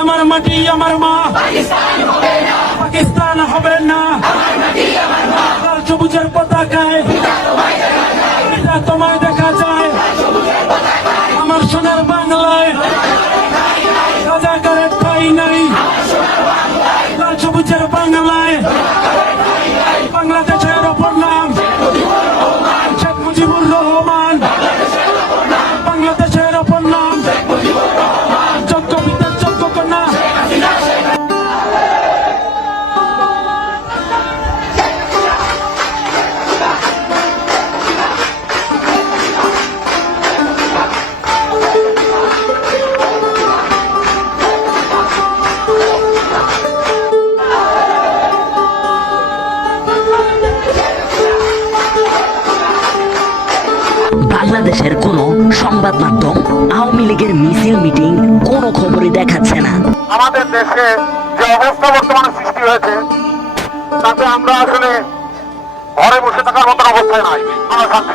আমার মাটি আমার মা। পাকিস্তান হবে না। লাল সবুজের পতাকায় এটা তোমায় দেখা যায়। আমার সোনার বাংলায় রাজাকারের ঠাই নাই। লাল সবুজের বাংলায় বাংলাদেশের কোন সংবাদ মাধ্যম, আওয়ামী লীগের মিছিল, মিটিং কোন খবরই দেখাচ্ছে না। আমাদের দেশে যে অবস্থা বর্তমানে সৃষ্টি হয়েছে, তাতে আমরা আসলে ঘরে বসে থাকার মতো অবস্থায় নাই। আমরা শান্তি